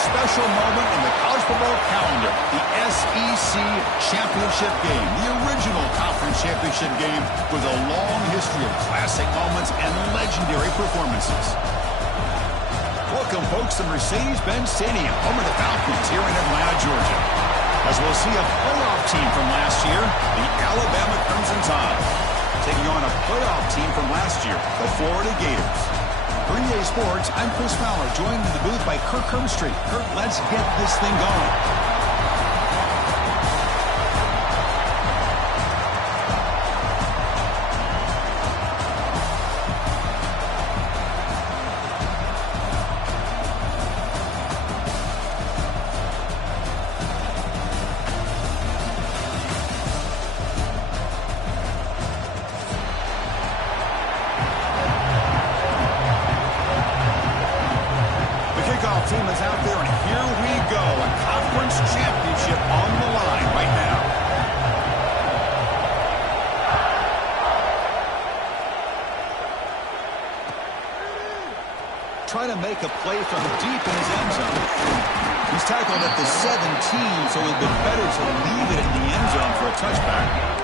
special moment in the college football calendar, the SEC championship game, the original conference championship game with a long history of classic moments and legendary performances. Welcome, folks, to Mercedes-Benz Stadium, home of the Falcons here in Atlanta, Georgia. As we'll see a playoff team from last year, the Alabama Crimson Tide, taking on a playoff team from last year, the Florida Gators. For EA Sports, I'm Chris Fowler, joined in the booth by Kirk Herbstreit. Kirk, let's get this thing going. Team is out there, and here we go. A conference championship on the line right now. Trying to make a play from deep in his end zone. He's tackled at the 17, so it would have been better to leave it in the end zone for a touchback.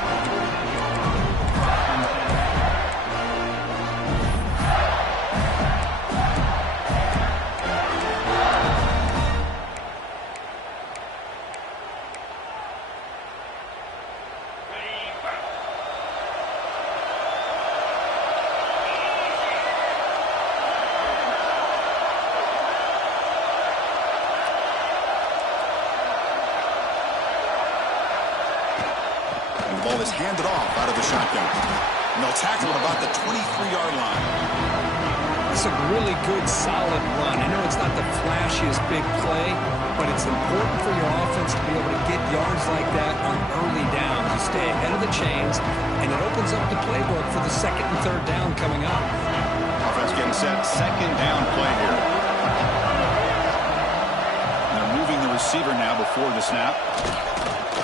The ball is handed off out of the shotgun. And they'll tackle at about the 23-yard line. It's a really good, solid run. I know it's not the flashiest big play, but it's important for your offense to be able to get yards like that on early downs. You stay ahead of the chains, and it opens up the playbook for the second and third down coming up. Offense getting set, second down play here. And they're moving the receiver now before the snap.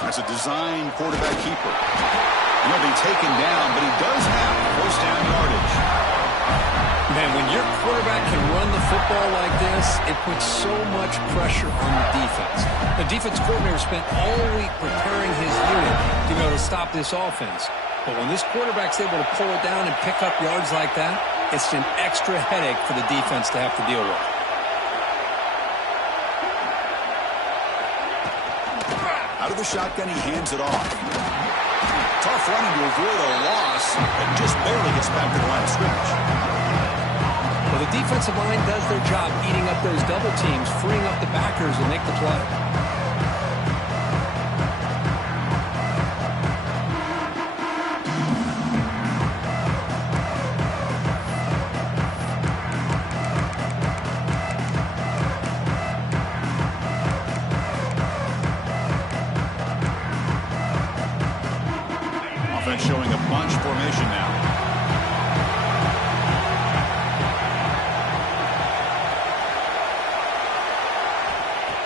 That's a design quarterback keeper. He'll be taken down, but he does have first down yardage. Man, when your quarterback can run the football like this, it puts so much pressure on the defense. The defense coordinator spent all week preparing his unit to be able to stop this offense. But when this quarterback's able to pull it down and pick up yards like that, it's an extra headache for the defense to have to deal with. Out of the shotgun, he hands it off. Tough running to avoid a loss, and just barely gets back to the line of scrimmage. Well, the defensive line does their job eating up those double teams, freeing up the backers to make the play. Showing a bunch formation now.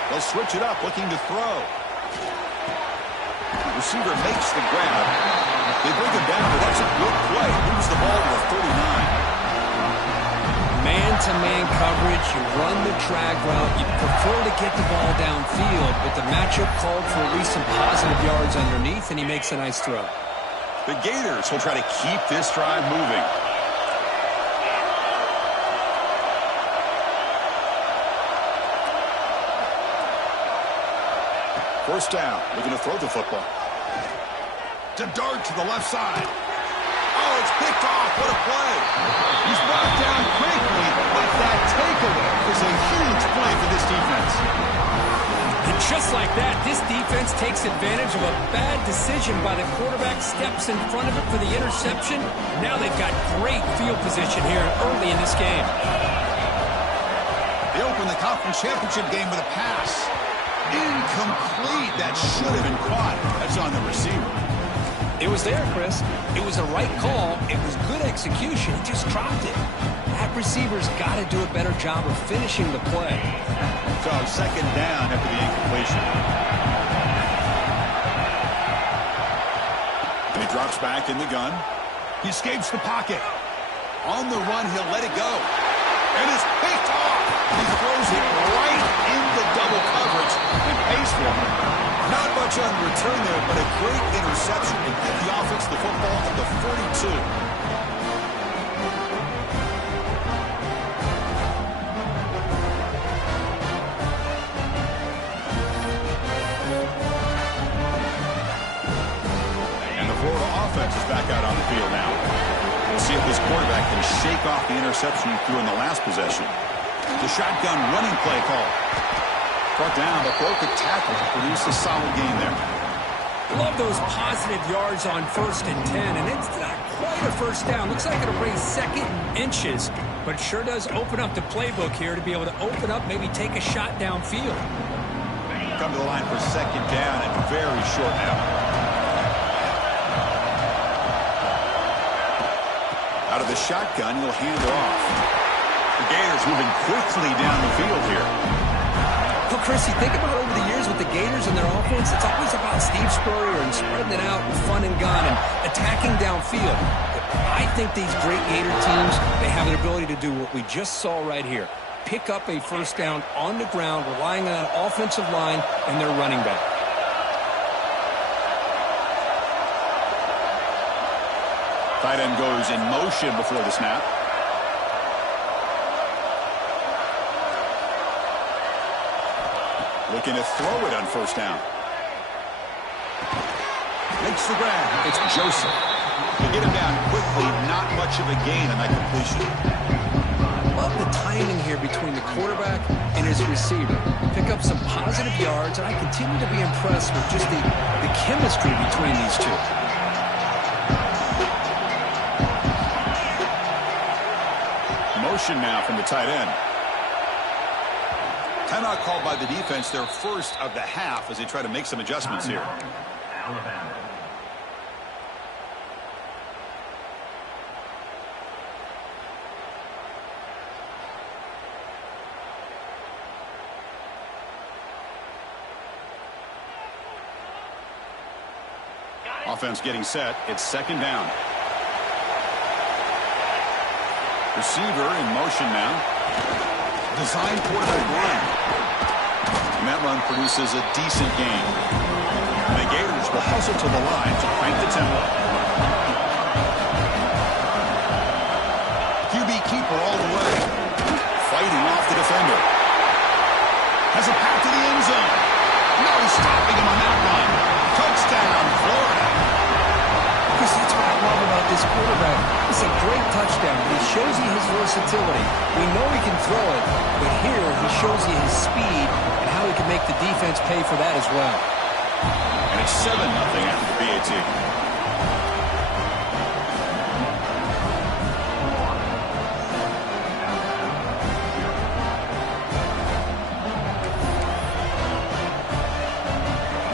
They'll switch it up, looking to throw. Receiver makes the grab. They bring him down, but that's a good play. Moves the ball to the 39. Man-to-man coverage, you run the drag route, you prefer to get the ball downfield, but the matchup called for at least some positive yards underneath, and he makes a nice throw. The Gators will try to keep this drive moving. First down, looking to throw the football. To dart to the left side. Oh, it's picked off. What a play. He's brought down quickly, but that takeaway is a huge play for this defense. And just like that, this defense takes advantage of a bad decision by the quarterback, steps in front of it for the interception. Now they've got great field position here early in this game. They open the conference championship game with a pass. Incomplete. That should have been caught. That's on the receiver. It was there, Chris. It was the right call. It was good execution. He just dropped it. That receiver's got to do a better job of finishing the play. So second down after the incompletion. And he drops back in the gun. He escapes the pocket. On the run, he'll let it go. And it's picked off. He throws it right in the touchdown return there, but a great interception to get the offense the football at the 42. Offense is back out on the field now. We'll see if this quarterback can shake off the interception he threw in the last possession. The shotgun running play call. Brought down, but broke a tackle to produce a solid gain there. Love those positive yards on 1st and 10, and it's not quite a first down. Looks like it'll bring second inches, but it sure does open up the playbook here to be able to open up, maybe take a shot downfield. Come to the line for second down and very short now. Out of the shotgun, he'll hand it off. The Gators moving quickly down the field here. Well, Chris, you think about over the years with the Gators and their offense, it's always about Steve Spurrier and spreading it out and fun and gun and attacking downfield. But I think these great Gator teams, they have an ability to do what we just saw right here. Pick up a first down on the ground, relying on an offensive line and their running back. Tight end goes in motion before the snap. Looking to throw it on first down. Makes the grab. It's Joseph. To get him down quickly, not much of a gain on that completion. Love the timing here between the quarterback and his receiver. Pick up some positive yards, and I continue to be impressed with just the chemistry between these two. Motion now from the tight end. Timeout called by the defense, their first of the half, as they try to make some adjustments here. Offense getting set. It's second down. Receiver in motion now. Designed for the run. And that run produces a decent gain. And the Gators will hustle to the line to crank the tempo. QB keeper all the way. Fighting off the defender. Has a path to the end zone. No stopping him on that run. Touchdown, Florida. Chris, that's what I love about this quarterback. It's a great touchdown, but he shows you his versatility. We know he can throw it, but here he shows you his speed and how he can make the defense pay for that as well. And it's 7-0 after the BAT.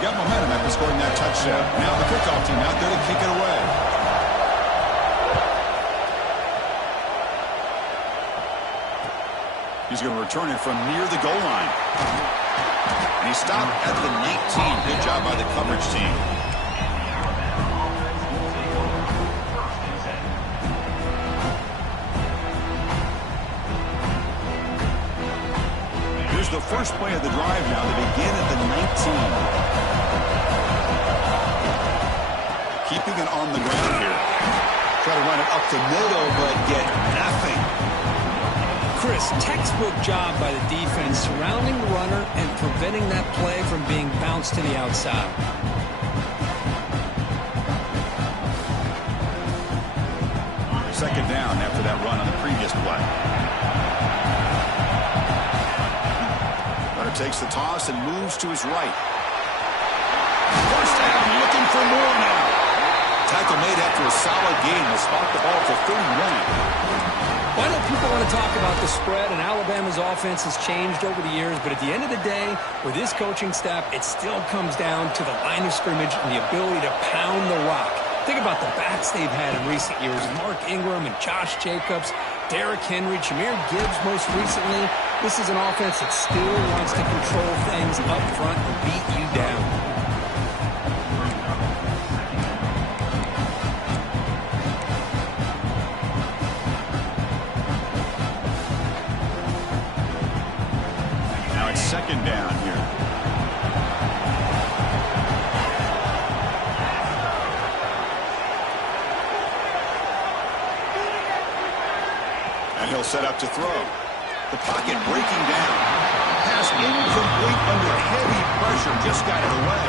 Got momentum after scoring that touchdown. Now the kickoff team out there to kick it away. He's going to return it from near the goal line. And he stopped at the 19. Good job by the coverage team. Here's the first play of the drive now. They begin at the 19. Keeping it on the ground here. Try to run it up the middle, but get nothing. Chris, textbook job by the defense surrounding the runner and preventing that play from being bounced to the outside. Second down after that run on the previous play. Runner takes the toss and moves to his right. First down, looking for more now. Tackle made after a solid game will spot the ball for 31. Well, I know people want to talk about the spread, and Alabama's offense has changed over the years, but at the end of the day, with this coaching staff, it still comes down to the line of scrimmage and the ability to pound the rock. Think about the backs they've had in recent years. Mark Ingram and Josh Jacobs, Derrick Henry, Jahmyr Gibbs most recently. This is an offense that still wants to control things up front and beat you down. Second down here. set up to throw. The pocket breaking down. Pass incomplete under heavy pressure. Just got it away.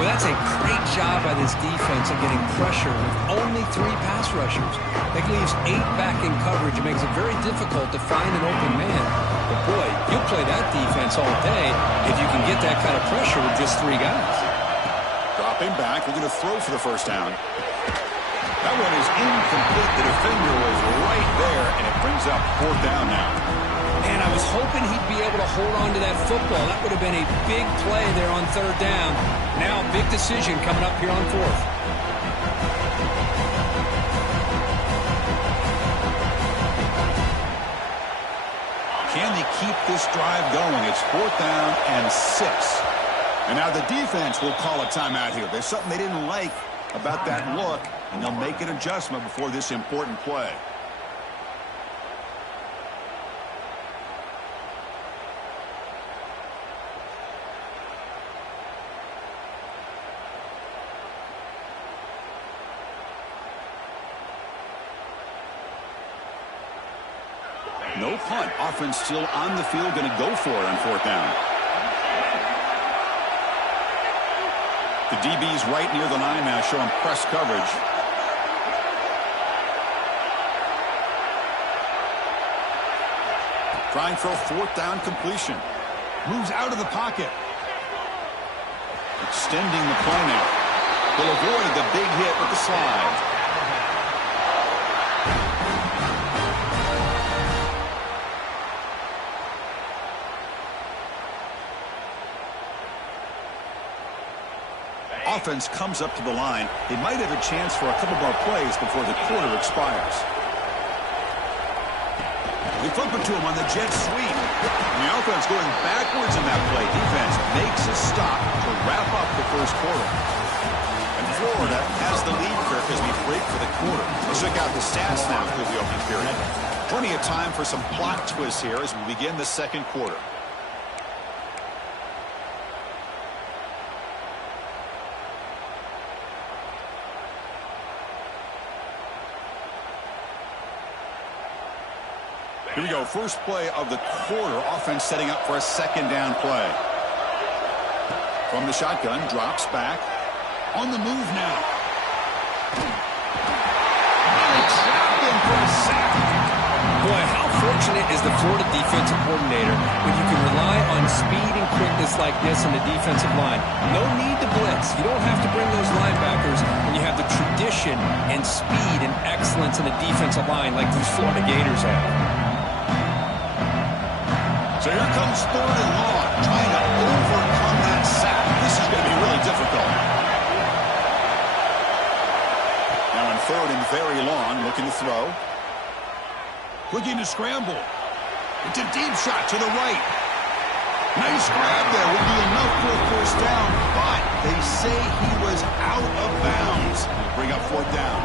Well, that's a great job by this defense of getting pressure with only 3 pass rushers. That leaves 8 back in coverage. It makes it very difficult to find an open man. But, boy, you'll play that defense all day if you can get that kind of pressure with just 3 guys. Dropping back, looking to throw for the first down. That one is incomplete. The defender was right there, and it brings up 4th down now. And I was hoping he'd be able to hold on to that football. That would have been a big play there on 3rd down. Now a big decision coming up here on 4th. Can they keep this drive going? It's 4th down and 6. And now the defense will call a timeout here. There's something they didn't like about that look, and they'll make an adjustment before this important play. No punt. Offense still on the field, going to go for it on 4th down. The DB's right near the line now, showing press coverage. Trying for a 4th down completion. Moves out of the pocket. Extending the play now. Will avoid the big hit with the slide. Offense comes up to the line. They might have a chance for a couple more plays before the quarter expires. They flip it to him on the jet sweep. And the offense going backwards in that play. Defense makes a stop to wrap up the first quarter. And Florida has the lead, Kirk, as we break for the quarter. Let's check out the stats now through the opening period. Plenty of time for some plot twists here as we begin the second quarter. Here we go. First play of the quarter. Offense setting up for a 2nd down play. From the shotgun, drops back. On the move now. Really trapped him for a sack. Boy, how fortunate is the Florida defensive coordinator when you can rely on speed and quickness like this in the defensive line. No need to blitz. You don't have to bring those linebackers when you have the tradition and speed and excellence in the defensive line like these Florida Gators have. So here comes 3rd and long, trying to overcome that sack. This is going to be really difficult. Now on 3rd and very long, looking to throw. Looking to scramble. It's a deep shot to the right. Nice grab there. Would be enough for a 1st down, but they say he was out of bounds. Bring up 4th down.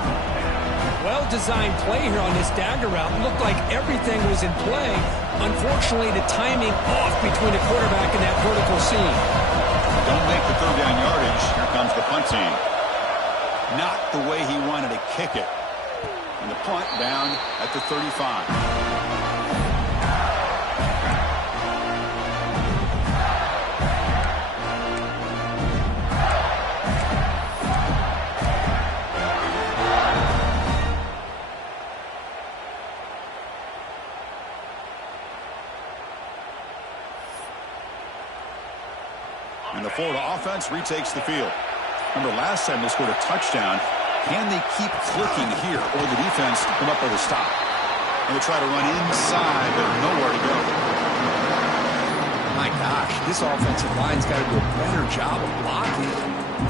Well-designed play here on this dagger route. It looked like everything was in play. Unfortunately, the timing off between the quarterback and that vertical seam. Don't make the 3rd down yardage. Here comes the punt team. Not the way he wanted to kick it. And the punt down at the 35. And the Florida offense retakes the field. Remember, last time they scored a touchdown. Can they keep clicking here, or the defense come up with a stop? And they try to run inside, but nowhere to go. My gosh, this offensive line's got to do a better job of blocking.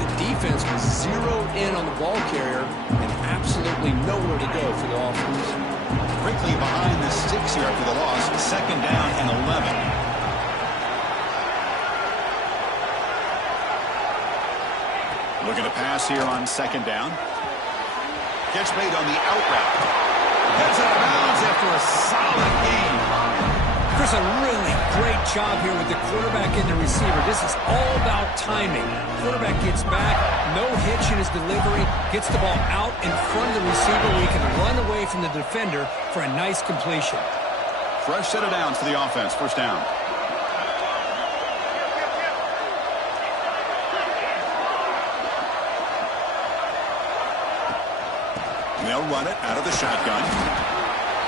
The defense was zeroed in on the ball carrier and absolutely nowhere to go for the offense. Quickly behind the sticks here after the loss. 2nd down and 11. Looking to pass here on 2nd down. Catch made on the out route. Gets out of bounds after a solid game. Chris, a really Great job here with the quarterback and the receiver. This is all about timing. Quarterback gets back, no hitch in his delivery, gets the ball out in front of the receiver where he can run away from the defender for a nice completion. Fresh set of downs for the offense. First down. They'll run it out of the shotgun.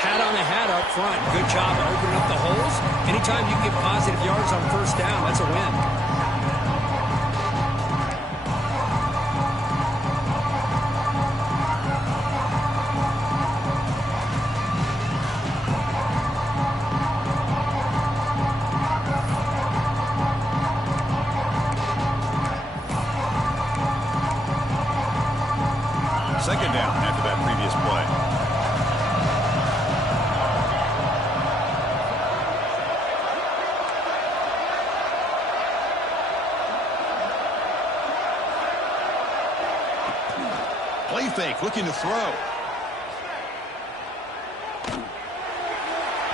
Hat on a hat up front. Good job opening up the holes. Anytime you get positive yards on first down, that's a win. Second down after that previous play. Play fake, looking to throw.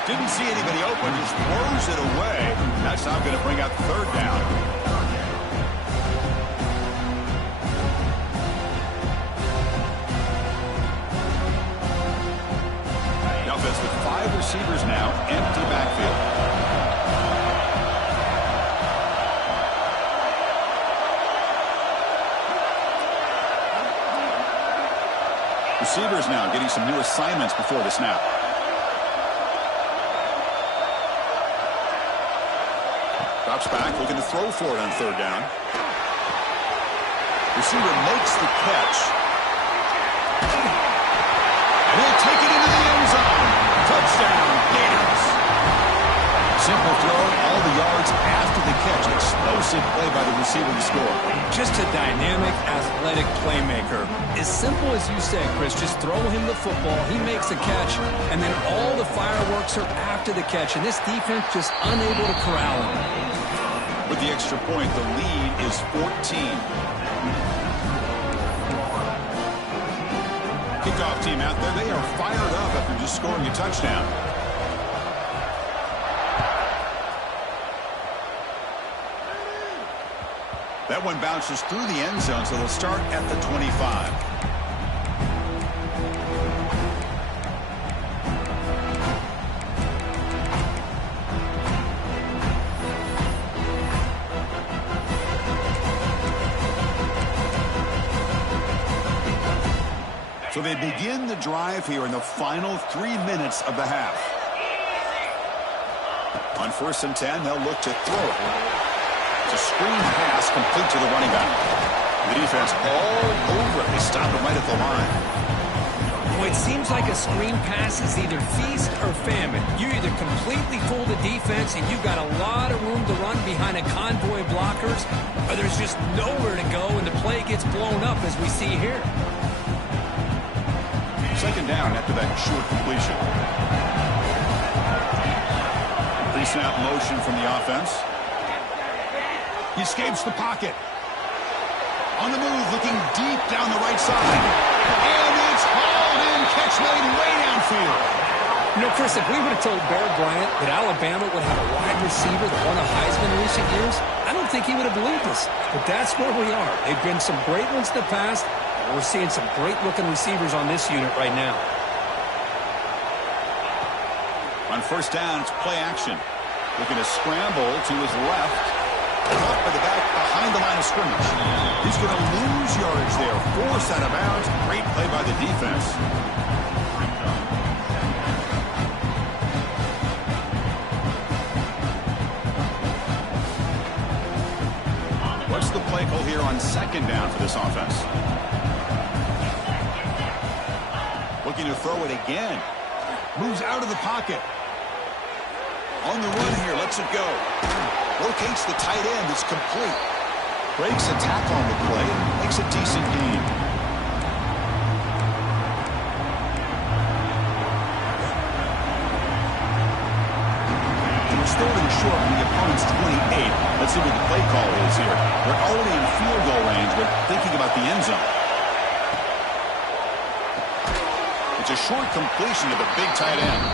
Didn't see anybody open, just throws it away. That's not going to bring out third down. With 5 receivers now, empty backfield. Receivers now getting some new assignments before the snap. Drops back, looking to throw for it on third down. Receiver makes the catch. He'll take it into the end zone. Touchdown, Gators. Simple throw, all the yards after the catch. Explosive play by the receiver to score. Just a dynamic, athletic playmaker. As simple as you said, Chris, just throw him the football. He makes a catch, and then all the fireworks are after the catch. And this defense just unable to corral him. With the extra point, the lead is 14. Kickoff team out there, they are fired up after just scoring a touchdown. That one bounces through the end zone, so they'll start at the 25. So they begin the drive here in the final 3 minutes of the half. On 1st and 10, they'll look to throw it. It's a screen pass complete to the running back. The defense all over it. They stop it right at the line. Well, it seems like a screen pass is either feast or famine. You either completely fool the defense and you've got a lot of room to run behind a convoy of blockers, or there's just nowhere to go and the play gets blown up as we see here. Second down after that short completion. Pre-snap motion from the offense. He escapes the pocket. On the move, looking deep down the right side. And it's hauled in. Catch made way downfield. You know, Chris, if we would have told Bear Bryant that Alabama would have a wide receiver that won a Heisman in recent years, I don't think he would have believed us. But that's where we are. They've been some great ones in the past. We're seeing some great-looking receivers on this unit right now. On first down, it's play action. Looking to scramble to his left. Caught by the back behind the line of scrimmage. He's going to lose yards there. Forced out of bounds. Great play by the defense. What's the play call here on second down for this offense? Looking to throw it again. Moves out of the pocket. On the run here, lets it go. Locates the tight end. It's complete. Breaks a tackle on the play. Makes a decent gain. It's third and short from the opponent's 28. Let's see what the play call is here. They're already in field goal range, but thinking about the end zone. It's a short completion of a big tight end.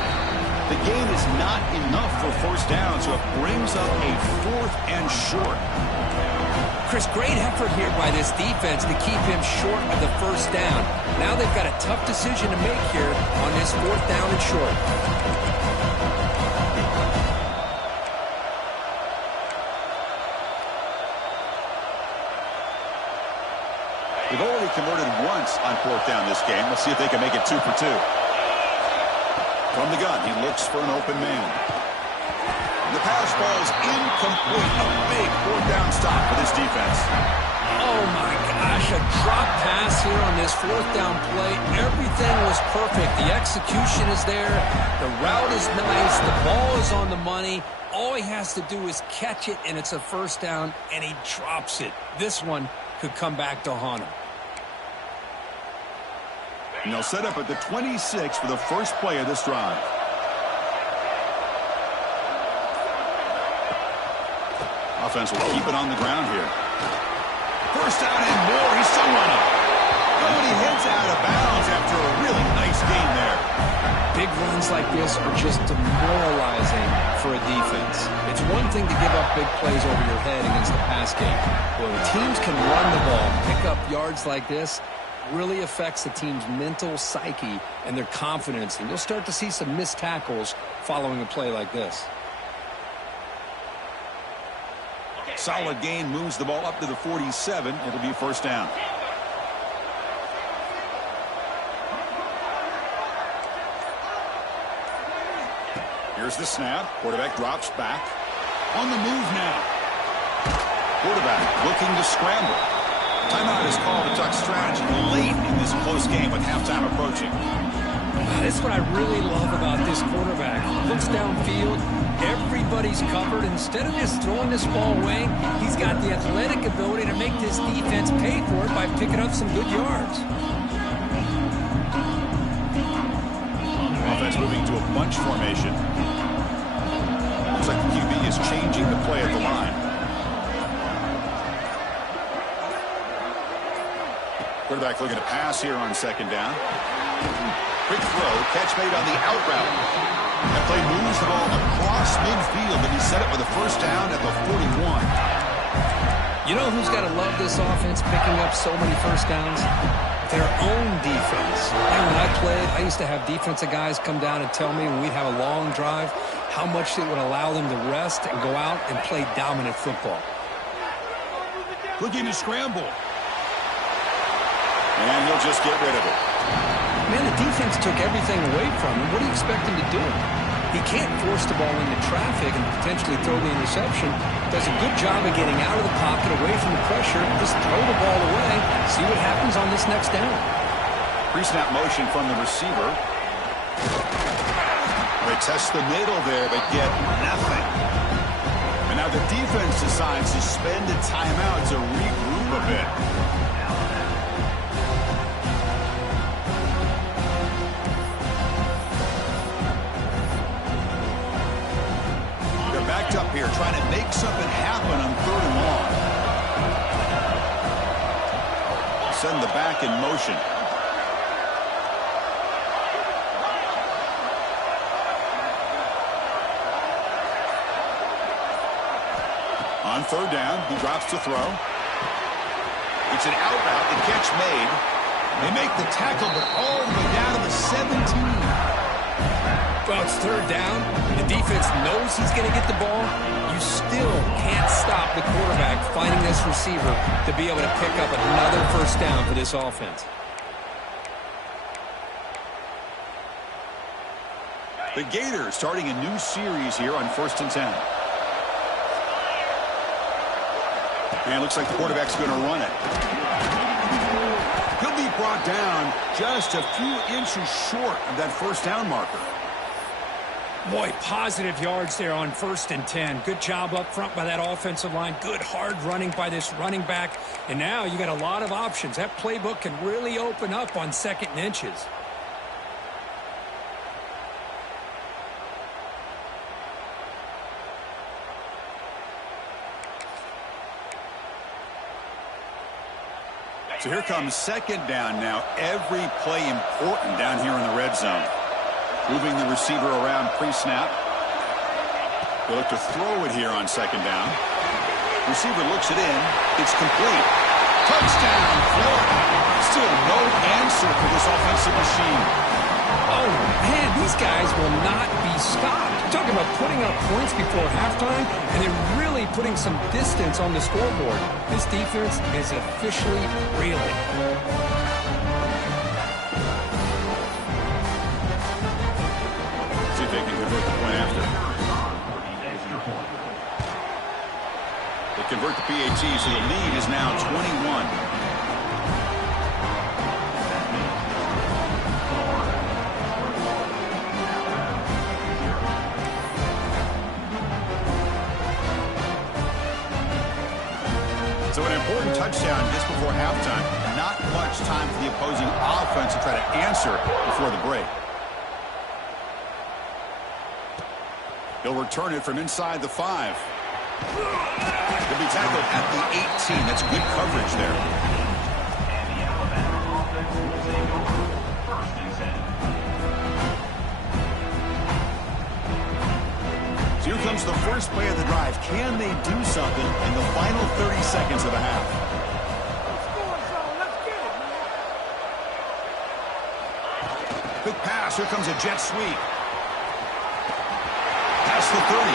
The gain is not enough for first down, so it brings up a 4th and short. Chris, great effort here by this defense to keep him short of the first down. Now they've got a tough decision to make here on this 4th down and short. They've already converted once on 4th down this game. Let's see if they can make it 2 for 2. From the gun, he looks for an open man. And the pass falls incomplete. A big 4th down stop for this defense. Oh, my gosh, a drop pass here on this 4th down play. Everything was perfect. The execution is there. The route is nice. The ball is on the money. All he has to do is catch it, and it's a first down, and he drops it. This one could come back to haunt him. And they'll set up at the 26 for the first play of this drive. Offense will keep it on the ground here. First down and more. He's still running. Oh, and he heads out of bounds after a really nice gain there. Big runs like this are just demoralizing for a defense. It's one thing to give up big plays over your head against the pass game. When teams can run the ball, pick up yards like this, really affects the team's mental psyche and their confidence. And you'll start to see some missed tackles following a play like this. Solid gain moves the ball up to the 47. It'll be first down. Here's the snap. Quarterback drops back. On the move now. Quarterback looking to scramble. Timeout is called to talk strategy late in this close game with halftime approaching. This is what I really love about this quarterback. Looks downfield. Everybody's covered. Instead of just throwing this ball away, he's got the athletic ability to make this defense pay for it by picking up some good yards. Offense moving to a bunch formation. Looks like the QB is changing the play at the line. Quarterback looking to pass here on second down. Quick throw, catch made on the out route. That play moves the ball across midfield, and he set it with a first down at the 41. You know who's got to love this offense picking up so many first downs? Their own defense. And when I played, I used to have defensive guys come down and tell me when we'd have a long drive how much it would allow them to rest and go out and play dominant football. Looking to scramble. And he'll just get rid of it. Man, the defense took everything away from him. What do you expect him to do? He can't force the ball into traffic and potentially throw the interception. Does a good job of getting out of the pocket, away from the pressure. Just throw the ball away. See what happens on this next down. Pre-snap motion from the receiver. They test the middle there, but get nothing. And now the defense decides to spend a timeout to regroup a bit. Backed up here, trying to make something happen on 3rd and long. Send the back in motion. On 3rd down, he drops to throw. It's an out route, the catch made. They make the tackle, but all the way down to the 17. Well, it's 3rd down. The defense knows he's going to get the ball. You still can't stop the quarterback finding this receiver to be able to pick up another first down for this offense. The Gators starting a new series here on 1st and 10. And it looks like the quarterback's going to run it. He'll be brought down just a few inches short of that first down marker. Boy, positive yards there on 1st and 10. Good job up front by that offensive line. Good hard running by this running back. And now you got a lot of options. That playbook can really open up on 2nd and inches. So here comes 2nd down now. Every play important down here in the red zone. Moving the receiver around pre-snap. They'll look to throw it here on second down. Receiver looks it in. It's complete. Touchdown, Florida. Still no answer for this offensive machine. Oh, man, these guys will not be stopped. Talking about putting up points before halftime and then really putting some distance on the scoreboard. This defense is officially reeling. See if they can convert the point after. They convert the PAT, so the lead is now 21. So an important touchdown just before halftime. Not much time for the opposing offense to try to answer before the break. He'll return it from inside the 5. He'll be tackled at the 18. That's good coverage there. So here comes the first play of the drive. Can they do something in the final 30 seconds of the half? Quick pass. Here comes a jet sweep. Past the 30.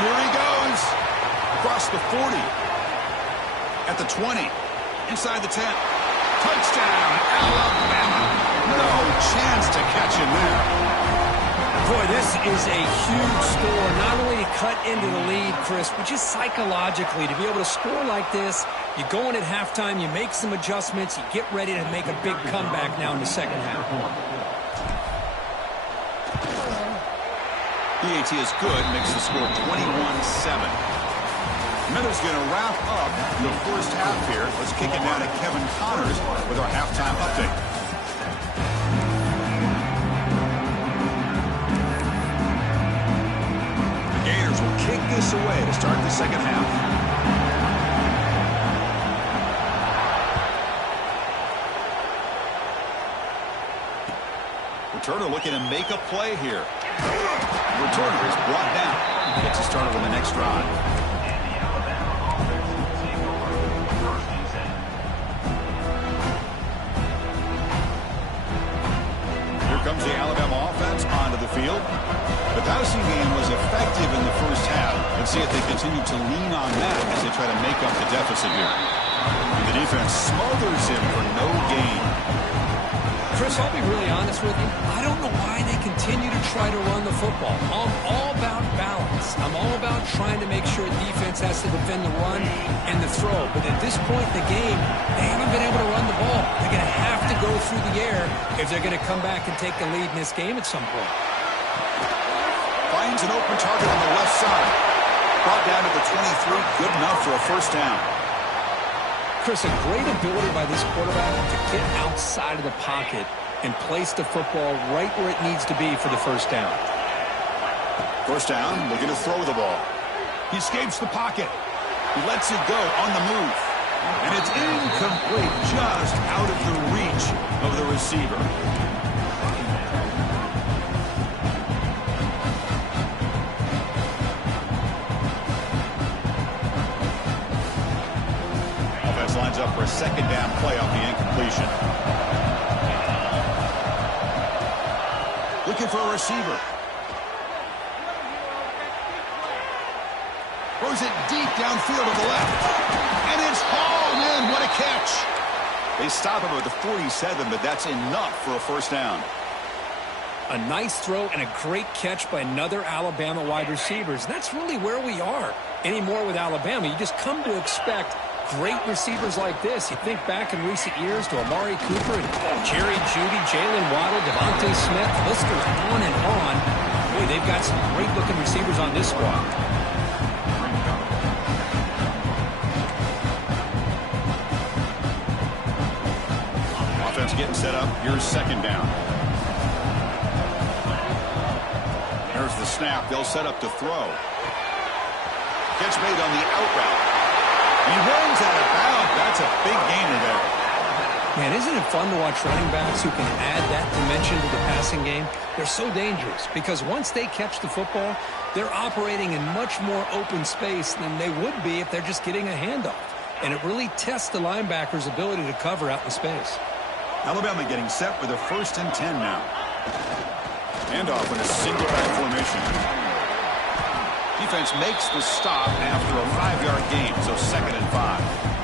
Here he goes. Across the 40. At the 20. Inside the 10. Touchdown, Alabama. No chance to catch him there. Boy, this is a huge score, not only to cut into the lead, Chris, but just psychologically to be able to score like this. You go in at halftime, you make some adjustments, you get ready to make a big comeback now in the second half. PAT is good, makes the score 21-7. Miller's going to wrap up the first half here. Let's kick it down to Kevin Connors with our halftime update. The Gators will kick this away to start the second half. Returner looking to make a play here. Returner is brought down. Gets us started on the next drive. Here comes the Alabama offense onto the field. The passing game was effective in the first half. Let's see if they continue to lean on that as they try to make up the deficit here. And the defense smothers him for no gain. Chris, I'll be really honest with you. I don't know why they continue to try to run the football. I'm all about balance. I'm all about trying to make sure defense has to defend the run and the throw. But at this point in the game, they haven't been able to run the ball. They're going to have to go through the air if they're going to come back and take the lead in this game at some point. Finds an open target on the left side. Brought down to the 23. Good enough for a first down. Chris, a great ability by this quarterback to get outside of the pocket and place the football right where it needs to be for the first down. First down, looking to throw the ball. He escapes the pocket. He lets it go on the move. And it's incomplete, just out of the reach of the receiver. Lines up for a second down play off the incompletion. Looking for a receiver. Throws it deep downfield to the left. And it's hauled in. What a catch. They stop him at the 47, but that's enough for a first down. A nice throw and a great catch by another Alabama wide receivers. That's really where we are anymore with Alabama. You just come to expect great receivers like this. You think back in recent years to Amari Cooper and Jerry Jeudy, Jalen Waddle, Devontae Smith. The list goes on and on. Boy, they've got some great-looking receivers on this squad. Offense getting set up. Here's second down. There's the snap. They'll set up to throw. Catch made on the out route. He runs out of bounds. That's a big gainer there. Man, isn't it fun to watch running backs who can add that dimension to the passing game? They're so dangerous because once they catch the football, they're operating in much more open space than they would be if they're just getting a handoff. And it really tests the linebacker's ability to cover out in space. Alabama getting set with a 1st and 10 now. Handoff in a single back formation. Defense makes the stop after a 5-yard gain, so 2nd and 5.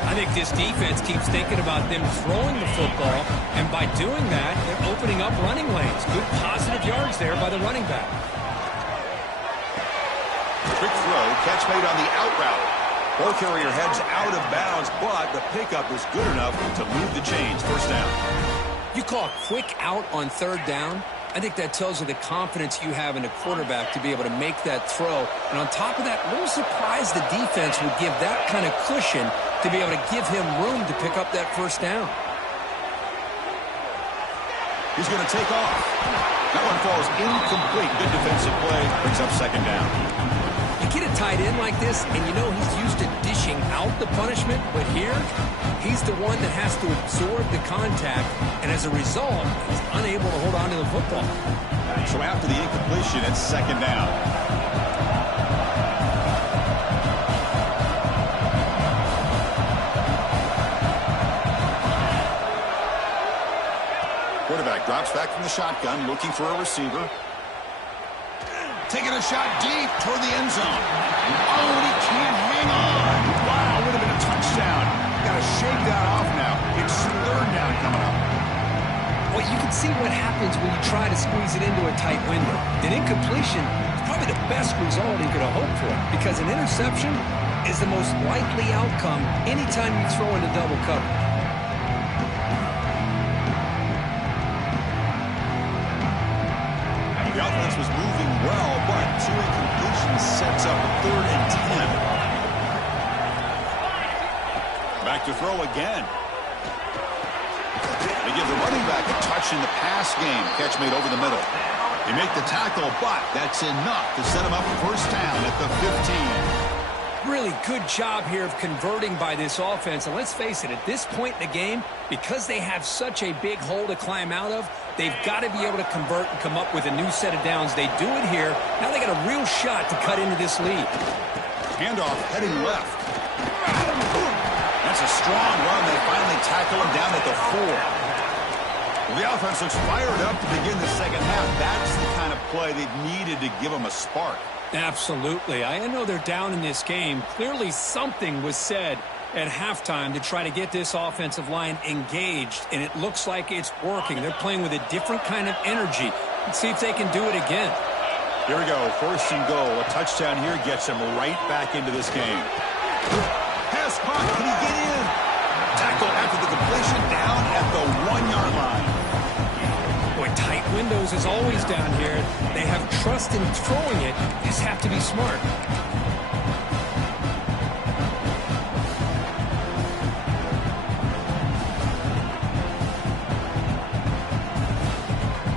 I think this defense keeps thinking about them throwing the football, and by doing that, they're opening up running lanes. Good positive yards there by the running back. Quick throw, catch made on the out route. Ball carrier heads out of bounds, but the pickup was good enough to move the chains. 1st down. You call a quick out on 3rd down? I think that tells you the confidence you have in a quarterback to be able to make that throw. And on top of that, a little surprised the defense would give that kind of cushion to be able to give him room to pick up that 1st down. He's going to take off. That one falls incomplete. Good defensive play. Brings up 2nd down. You get a tight end like this, and you know he's used to dishing out the punishment, but here, he's the one that has to absorb the contact, and as a result, he's unable to hold on to the football. So after the incompletion, it's 2nd down. Quarterback drops back from the shotgun, looking for a receiver. Taking a shot deep toward the end zone. Oh, and he can't hang on. Wow, would have been a touchdown. Got to shake that off now. It's 3rd down coming up. Well, you can see what happens when you try to squeeze it into a tight window. An incompletion is probably the best result he could have hoped for, because an interception is the most likely outcome anytime you throw into double coverage. The offense was moving well, but 2 incompletions sets up a 3rd and 10. Back to throw again. They give the running back a touch in the pass game. Catch made over the middle. They make the tackle, but that's enough to set him up 1st down at the 15. Really good job here of converting by this offense. And let's face it, at this point in the game, because they have such a big hole to climb out of, they've got to be able to convert and come up with a new set of downs. They do it here. Now they got a real shot to cut into this lead. Handoff heading left. That's a strong run. They finally tackle him down at the 4. Well, the offense looks fired up to begin the 2nd half. That's the kind of play they needed to give them a spark. Absolutely. I know they're down in this game. Clearly something was said at halftime to try to get this offensive line engaged, and it looks like it's working. They're playing with a different kind of energy. Let's see if they can do it again. Here we go. 1st and goal. A touchdown here gets them right back into this game. Pass caught. Can he get in? Tackle after the completion down at the 1-yard line. Boy, tight windows is always down here. They have trust in throwing it. Just have to be smart.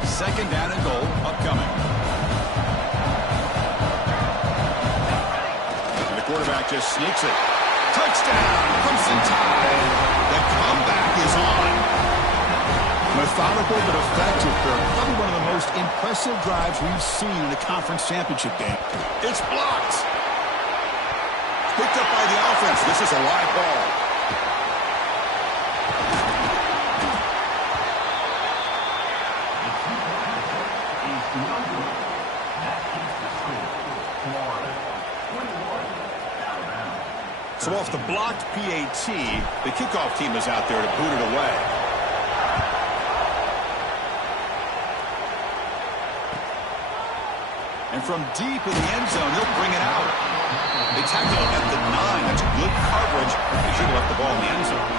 Second down and goal upcoming. And the quarterback just sneaks it. Touchdown, Crimson Tide. The comeback is on. Methodical but effective, Kirk. Probably one of the most impressive drives we've seen in the conference championship game. It's blocked. Picked up by the offense. This is a live ball. So off the blocked PAT, the kickoff team is out there to boot it away. And from deep in the end zone, he'll bring it out. They tackle him at the 9. That's good coverage. They should have left the ball in the end zone.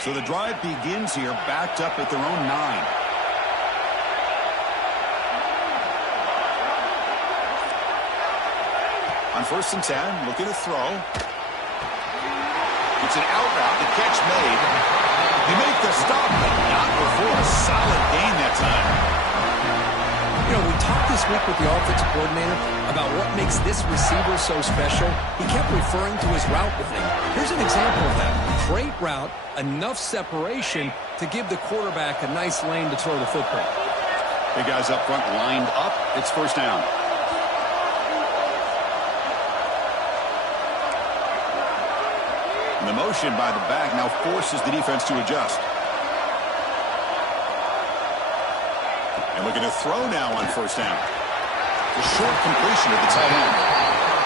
So the drive begins here, backed up at their own 9. On 1st and 10, looking to throw. It's an out route, the catch made. They make the stop, but not before a solid gain that time. You know, we talked this week with the offensive coordinator about what makes this receiver so special. He kept referring to his route running. Here's an example of that. Great route, enough separation to give the quarterback a nice lane to throw the football. The guys up front lined up. It's first down. And the motion by the back now forces the defense to adjust. And looking to throw now on first down. A short completion to the tight end.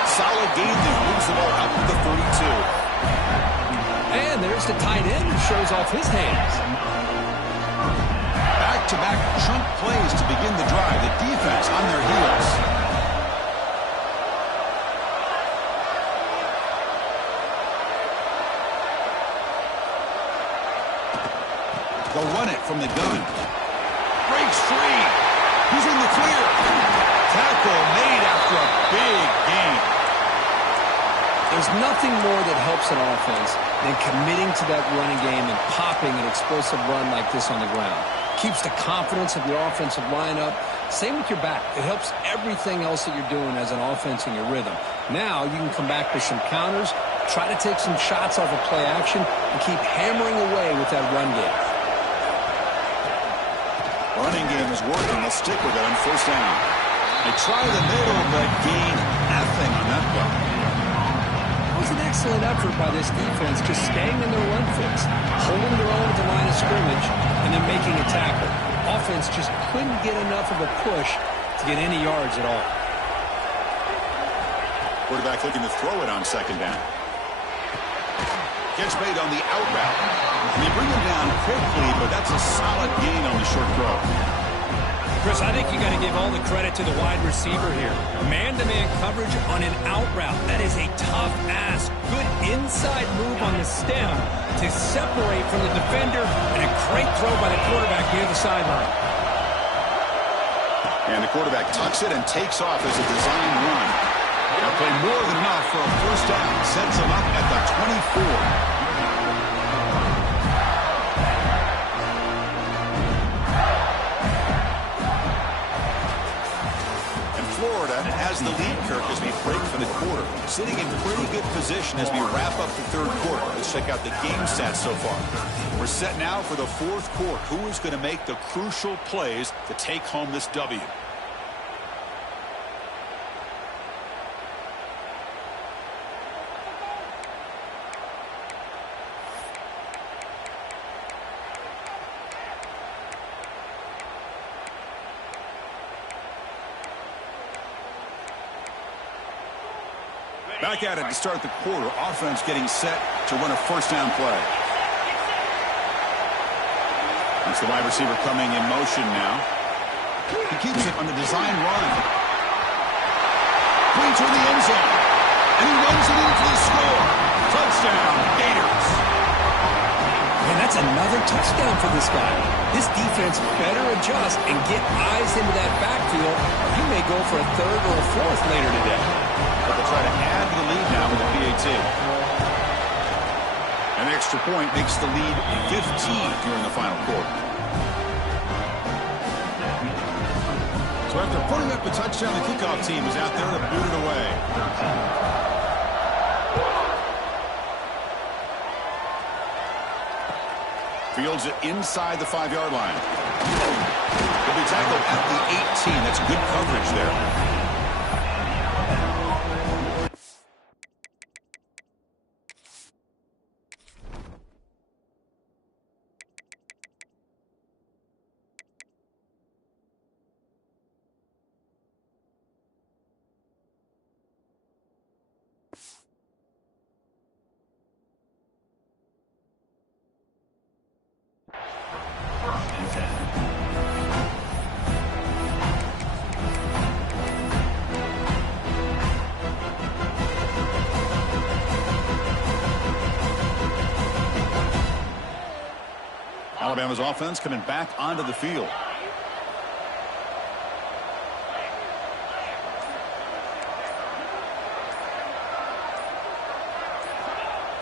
Solid gain there. Moves the ball out to the 32. And there's the tight end who shows off his hands. Back-to-back chunk plays to begin the drive. The defense on their heels. They'll run it from the gun. Breaks free. He's in the clear. Tackle made after a big gain. There's nothing more that helps an offense than committing to that running game and popping an explosive run like this on the ground. Keeps the confidence of your offensive lineup. Same with your back. It helps everything else that you're doing as an offense in your rhythm. Now you can come back with some counters, try to take some shots off of play action, and keep hammering away with that run game. Running game is working. They'll stick with it on first down. They try the middle, but gain nothing on that play. It was an excellent effort by this defense, just staying in their run fix, holding their own at the line of scrimmage, and then making a tackle. Offense just couldn't get enough of a push to get any yards at all. Quarterback looking to throw it on second down. Gets made on the out route. They bring him down quickly, but that's a solid gain on the short throw. Chris, I think you got to give all the credit to the wide receiver here. Man-to-man coverage on an out route. That is a tough ask. Good inside move on the stem to separate from the defender, and a great throw by the quarterback near the sideline. And the quarterback tucks it and takes off as a design run. They'll play more than enough for a first down. Sets him up at the 24. Florida has the lead, Kirk, as we break for the quarter. Sitting in pretty good position as we wrap up the third quarter. Let's check out the game stats so far. We're set now for the fourth quarter. Who is going to make the crucial plays to take home this W? Back at it to start the quarter. Offense getting set to run a first down play. It's the wide receiver coming in motion now. He keeps it on the design run. Clean toward the end zone. And he runs it in for the score. Touchdown, Gators. Man, that's another touchdown for this guy. This defense better adjust and get eyes into that backfield, or he may go for a third or a fourth later today. But they'll try to add to the lead now with the PAT. An extra point makes the lead 15 here in the final quarter. So after putting up the touchdown, the kickoff team is out there to boot it away. Fields it inside the 5-yard line. He'll be tackled at the 18. That's good coverage there. Alabama's offense coming back onto the field.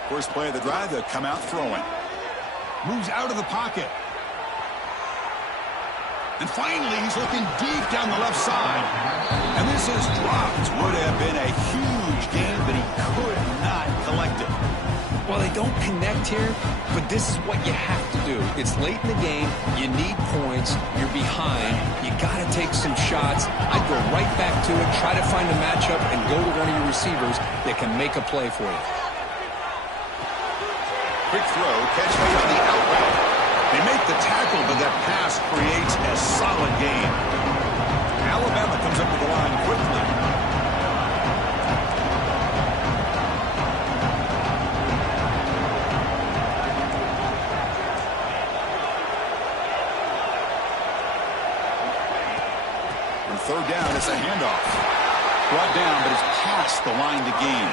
First play of the drive, they'll come out throwing. Moves out of the pocket. And finally, he's looking deep down the left side. And this is dropped. Would have been a huge gain, but he could not collect it. Well, they don't connect here, but this is what you have to do. It's late in the game. You need points. You're behind. You got to take some shots. I'd go right back to it, try to find a matchup, and go to one of your receivers that can make a play for you. Quick throw, catch made on the out route. They make the tackle, but that pass creates a solid gain. Alabama comes up to the line quickly. On third down, it's a handoff. Brought down, but it's past the line to gain.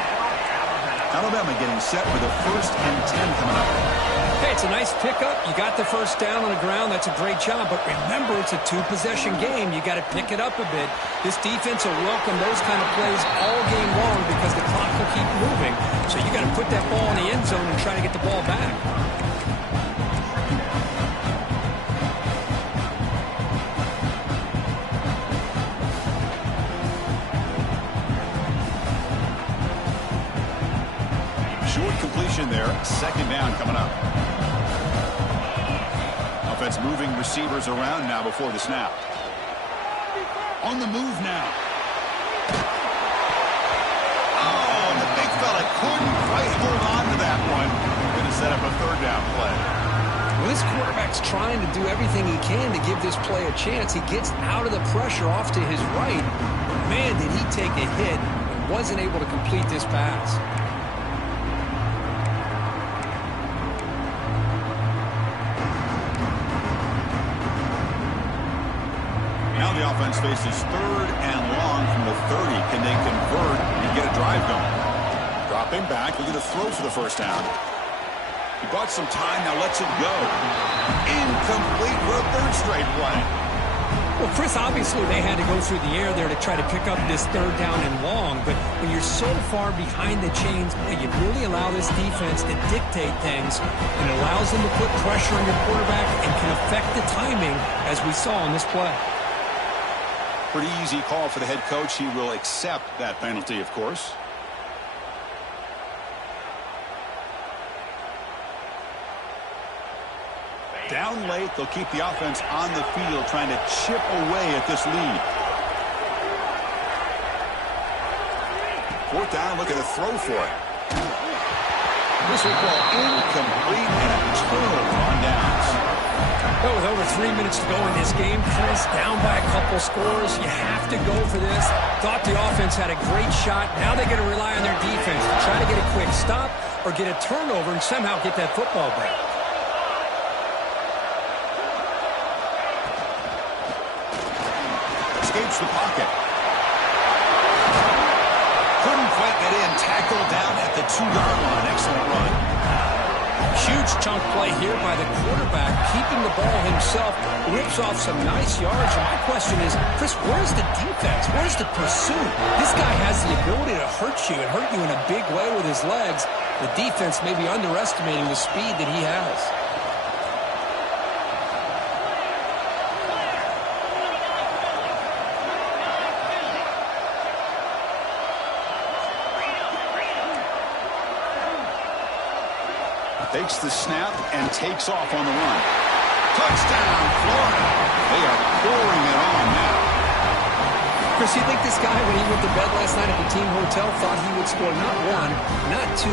Alabama getting set for the 1st and 10 coming up. Hey, it's a nice pickup. You got the first down on the ground. That's a great job. But remember, it's a two-possession game. You got to pick it up a bit. This defense will welcome those kind of plays all game long because the clock will keep moving. So you got to put that ball in the end zone and try to get the ball back. Short completion there. 2nd down coming up. Offense moving receivers around now before the snap. On the move now. Oh, and the big fella couldn't quite hold on to that one. Going to set up a 3rd down play. Well, this quarterback's trying to do everything he can to give this play a chance. He gets out of the pressure off to his right. Man, did he take a hit and wasn't able to complete this pass. The offense faces 3rd and long from the 30. Can they convert and get a drive going? Dropping back. Looking to throw for the 1st down. He bought some time. Now lets it go. Incomplete for a 3rd straight play. Well, Chris, obviously they had to go through the air there to try to pick up this 3rd down and long. But when you're so far behind the chains, you really allow this defense to dictate things. And it allows them to put pressure on your quarterback and can affect the timing, as we saw in this play. Pretty easy call for the head coach. He will accept that penalty, of course. Down late, they'll keep the offense on the field, trying to chip away at this lead. 4th down, looking to throw for it. This will call incomplete and a turnover on downs. Well, with over 3 minutes to go in this game, Chris, down by a couple scores, you have to go for this. Thought the offense had a great shot. Now they got to rely on their defense to try to get a quick stop or get a turnover and somehow get that football back. Escapes the pocket. Couldn't quite get in. Tackled down at the 2-yard line. Excellent run. Huge chunk play here by the quarterback, keeping the ball himself, rips off some nice yards. And my question is, Chris, where's the defense? Where's the pursuit? This guy has the ability to hurt you and hurt you in a big way with his legs. The defense may be underestimating the speed that he has. Takes the snap and takes off on the run. Touchdown, Florida. They are pouring it on now. Chris, you think this guy, when he went to bed last night at the team hotel, thought he would score not 1, not 2,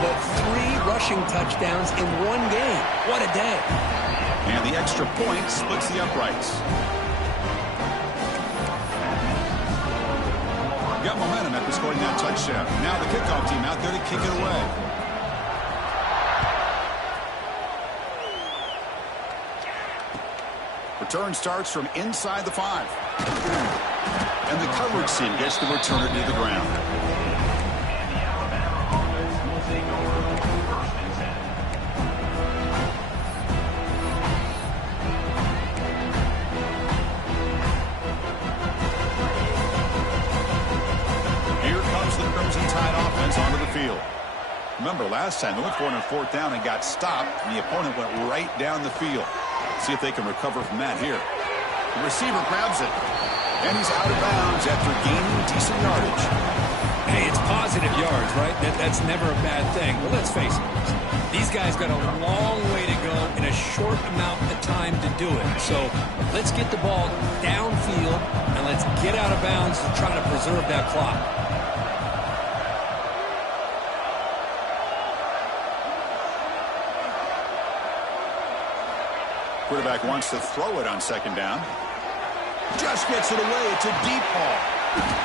but 3 rushing touchdowns in one game? What a day. And the extra point splits the uprights. Got momentum after scoring that touchdown. Now the kickoff team out there to kick it away. Return starts from inside the 5. And the coverage team gets the returner to the ground. Here comes the Crimson Tide offense onto the field. Remember last time they went for it on fourth down and got stopped, and the opponent went right down the field. See if they can recover from that here. The receiver grabs it, and he's out of bounds after gaining decent yardage. Hey, it's positive yards, right? That's never a bad thing. Well, let's face it. These guys got a long way to go in a short amount of time to do it. So let's get the ball downfield, and let's get out of bounds to try to preserve that clock. Quarterback wants to throw it on second down. Just gets it away. It's a deep ball.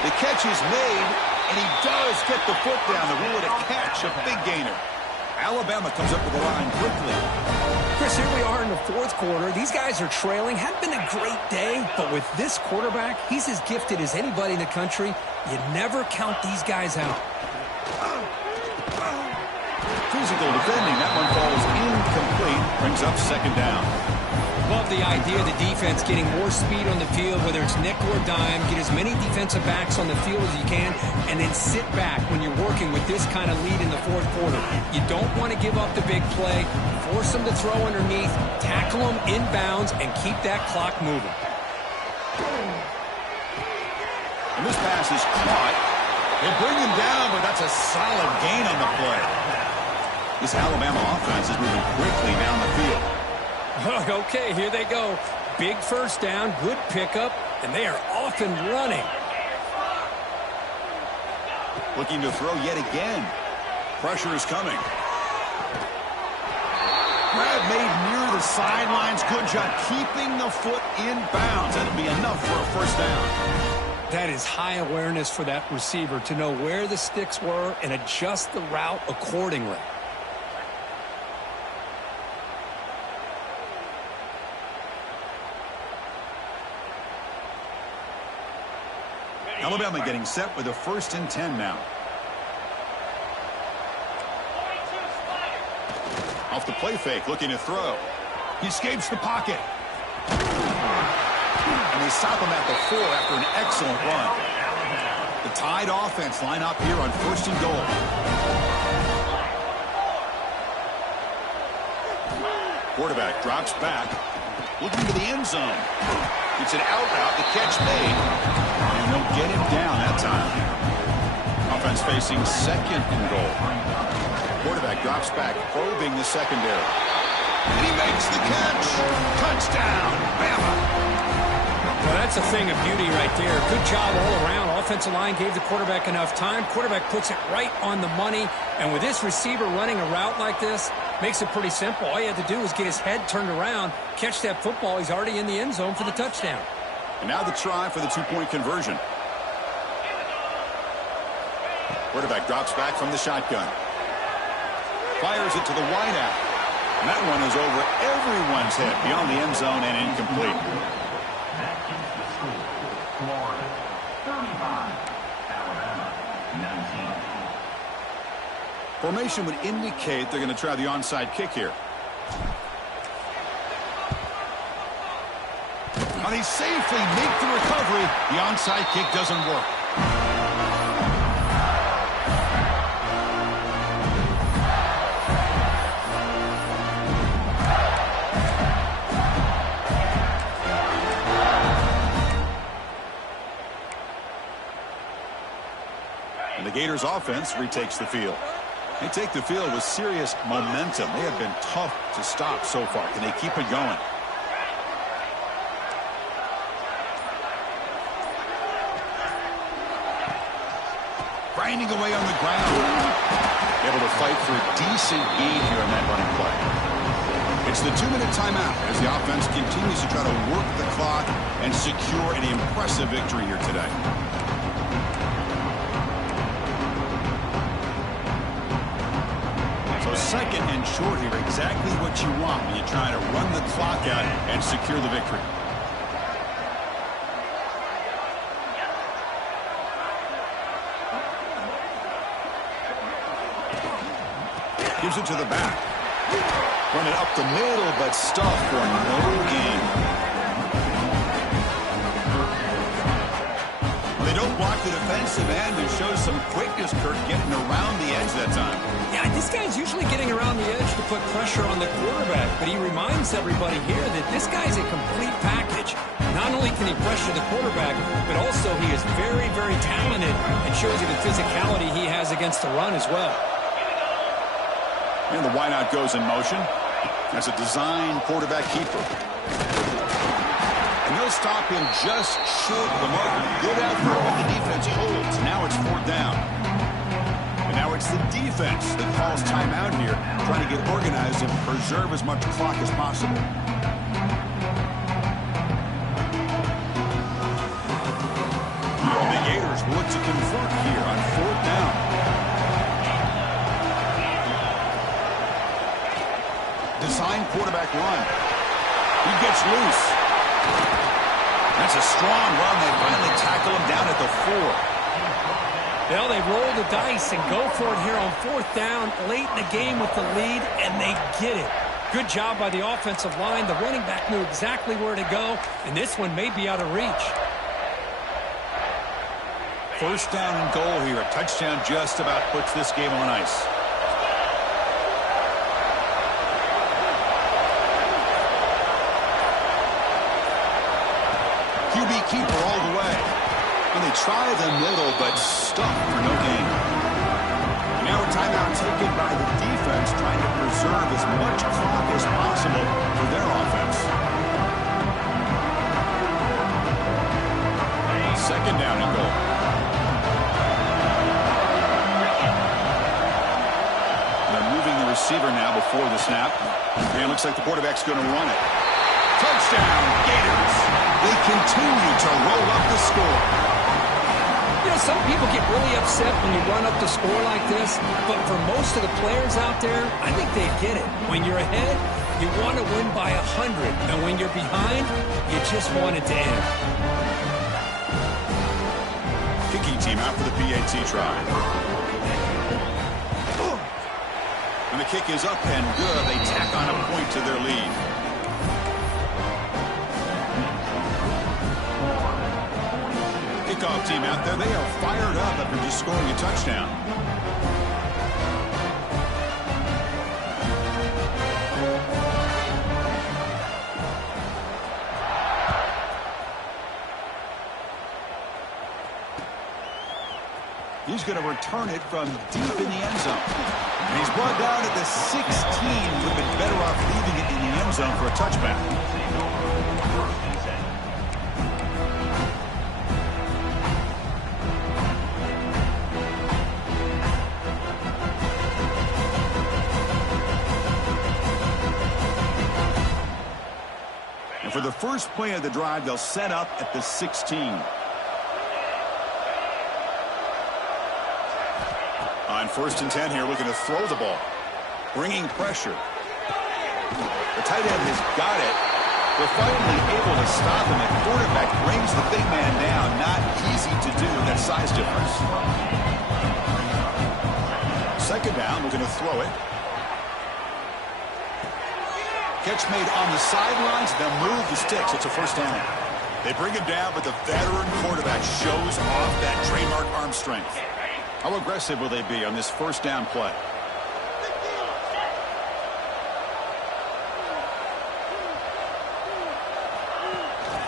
The catch is made, and he does get the foot down to rule it a catch, a big gainer. Alabama comes up with the line quickly. Chris, here we are in the fourth quarter. These guys are trailing. Hadn't been a great day, but with this quarterback, he's as gifted as anybody in the country. You never count these guys out. Physical defending. That one falls incomplete. Brings up second down. Love the idea of the defense getting more speed on the field, whether it's nickel or dime. Get as many defensive backs on the field as you can, and then sit back when you're working with this kind of lead in the fourth quarter. You don't want to give up the big play. Force them to throw underneath, tackle them inbounds, and keep that clock moving. And this pass is caught. They bring him down, but that's a solid gain on the play. This Alabama offense is moving quickly down the field. Okay, here they go. Big first down, good pickup, and they are off and running. Looking to throw yet again. Pressure is coming. Grab made near the sidelines. Good job keeping the foot in bounds. That'll be enough for a first down. That is high awareness for that receiver to know where the sticks were and adjust the route accordingly. Alabama getting set with a 1st and 10 now. Off the play fake, looking to throw. He escapes the pocket. And they stop him at the 4 after an excellent run. The Tide offense line up here on 1st and goal. Quarterback drops back, looking to the end zone. It's an out route, the catch made. And they'll get him down that time. Offense facing 2nd and goal. Quarterback drops back, probing the secondary. And he makes the catch. Touchdown, Bama. Well, that's a thing of beauty right there. Good job all around. Offensive line gave the quarterback enough time. Quarterback puts it right on the money. And with this receiver running a route like this, makes it pretty simple. All you have to do is get his head turned around, catch that football. He's already in the end zone for the touchdown. And now the try for the 2-point conversion. Quarterback drops back from the shotgun. Fires it to the wideout. And that one is over everyone's head beyond the end zone and incomplete. Formation would indicate they're going to try the onside kick here. And they safely make the recovery. The onside kick doesn't work. And the Gators offense retakes the field. They take the field with serious momentum. They have been tough to stop so far. Can they keep it going? Grinding away on the ground. Able to fight for a decent gain here in that running play. It's the 2-minute timeout as the offense continues to try to work the clock and secure an impressive victory here today. So 2nd and short here, exactly what you want when you're trying to run the clock out and secure the victory. Gives it to the back. Run it up the middle, but stuffed for no gain. They don't block off the defensive end and shows some quickness, Kurt, getting around the edge that time. Yeah, this guy's usually getting around the edge to put pressure on the quarterback, but he reminds everybody here that this guy's a complete package. Not only can he pressure the quarterback, but also he is very, very talented and shows you the physicality he has against the run as well. And the wideout goes in motion. That's a design quarterback keeper. And they'll stop him just short of the mark. Good effort, but the defense holds. Now it's 4th down. And now it's the defense that calls timeout here, trying to get organized and preserve as much clock as possible. The Gators look to convert here on 4th down. Design quarterback run. He gets loose. That's a strong run. They finally tackle him down at the 4. Well, they roll the dice and go for it here on 4th down, late in the game with the lead, and they get it. Good job by the offensive line. The running back knew exactly where to go, and this one may be out of reach. 1st down and goal here. A touchdown just about puts this game on ice. QB keeper all the way. And they try the middle, but stuck for no gain. Now a timeout taken by the defense, trying to preserve as much clock as possible for their offense. 2nd down and goal. They're moving the receiver now before the snap. And it looks like the quarterback's going to run it. Touchdown, Gators. They continue to roll up the score. You know, some people get really upset when you run up the score like this, but for most of the players out there, I think they get it. When you're ahead, you want to win by 100, and when you're behind, you just want it to end. Kicking team out for the PAT try. And the kick is up and good. They tack on a point to their lead. Kickoff team out there. They are fired up after just scoring a touchdown. He's going to return it from deep in the end zone. And he's brought down at the 16. Would have been better off leaving it in the end zone for a touchback. And for the first play of the drive, they'll set up at the 16. On 1st and 10 here, looking to throw the ball. Bringing pressure. The tight end has got it. They're finally able to stop him. The quarterback brings the big man down. Not easy to do, that size difference. 2nd down, looking to throw it. Catch made on the sidelines. They'll move the sticks. It's a 1st down. They bring him down, but the veteran quarterback shows off that trademark arm strength. How aggressive will they be on this 1st down play?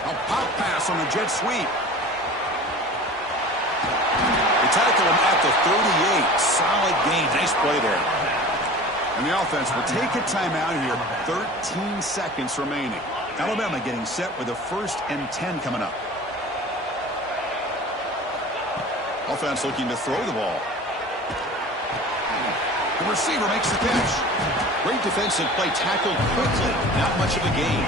A pop pass on a jet sweep. They tackle him at the 38. Solid gain. Nice play there. And the offense will take a timeout here. 13 seconds remaining. Alabama getting set with a 1st and 10 coming up. Offense looking to throw the ball. The receiver makes the catch. Great defensive play, tackled quickly. Not much of a gain.